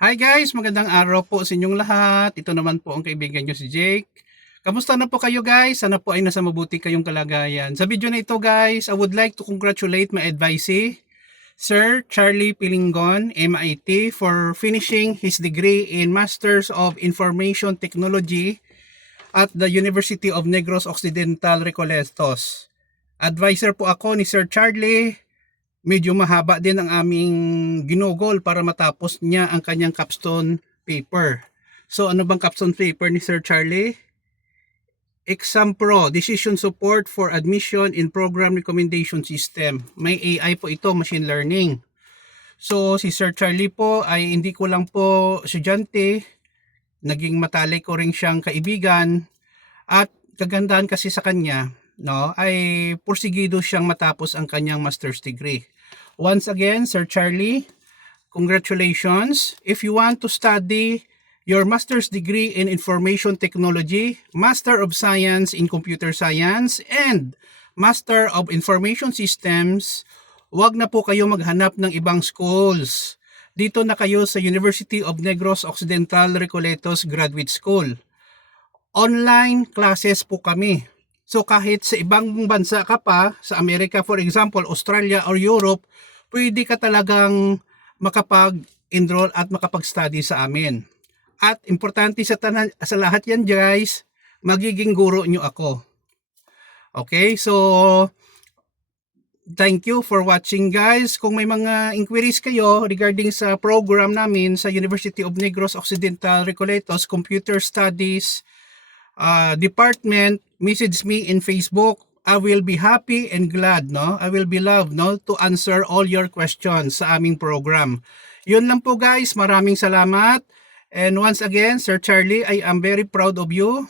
Hi guys, magandang araw po sa inyong lahat. Ito naman po ang kaibigan nyo si Jake. Kamusta na po kayo guys? Sana po ay nasa mabuti kayong kalagayan. Sa video na ito guys, I would like to congratulate my advisee, Sir Charlie Pilingon, MIT, for finishing his degree in Masters of Information Technology at the University of Negros Occidental Recoletos. Advisor po ako ni Sir Charlie. Medyo mahaba din ang aming ginugol para matapos niya ang kanyang capstone paper. So ano bang capstone paper ni Sir Charlie? Exam Pro, Decision Support for Admission in Program Recommendation System. May AI po ito, machine learning. So si Sir Charlie po ay hindi ko lang po estudyante, naging matalik ko rin siyang kaibigan, at kagandahan kasi sa kanya, no, ay porsigido siyang matapos ang kanyang master's degree. Once again, Sir Charlie, congratulations. If you want to study your master's degree in Information Technology, Master of Science in Computer Science, and Master of Information Systems, wag na po kayo maghanap ng ibang schools. Dito na kayo sa University of Negros Occidental Recoletos Graduate School. Online classes po kami. So kahit sa ibang bansa ka pa, sa Amerika for example, Australia or Europe, pwede ka talagang makapag-enroll at makapag-study sa amin. At importante sa lahat yan guys, magiging guro nyo ako. Okay, so thank you for watching guys. Kung may mga inquiries kayo regarding sa program namin sa University of Negros Occidental Recoletos Computer Studies Department, message me in Facebook. I will be happy and glad, no? I will be loved, no, to answer all your questions sa aming program. Yun lang po guys, maraming salamat. And once again, Sir Charlie, I am very proud of you.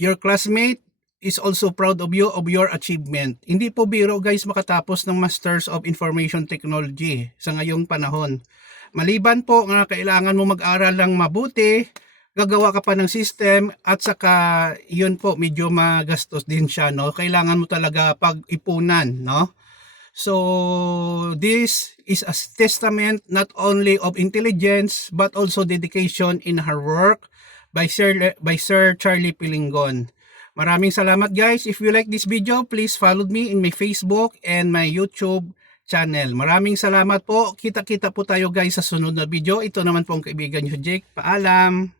Your classmate is also proud of you, of your achievement. Hindi po biro guys makatapos ng Masters of Information Technology sa ngayong panahon. Maliban po nga kailangan mo mag-aral lang mabuti, gagawa ka pa ng system, at saka yun po medyo magastos din siya, no? Kailangan mo talaga pag-ipunan, no? So this is a testament not only of intelligence but also dedication in her work by Sir Charlie Pilingon. Maraming salamat guys. If you like this video, please follow me in my Facebook and my YouTube channel. Maraming salamat po. Kita-kita po tayo guys sa sunod na video. Ito naman po ang kaibigan nyo Jake. Paalam!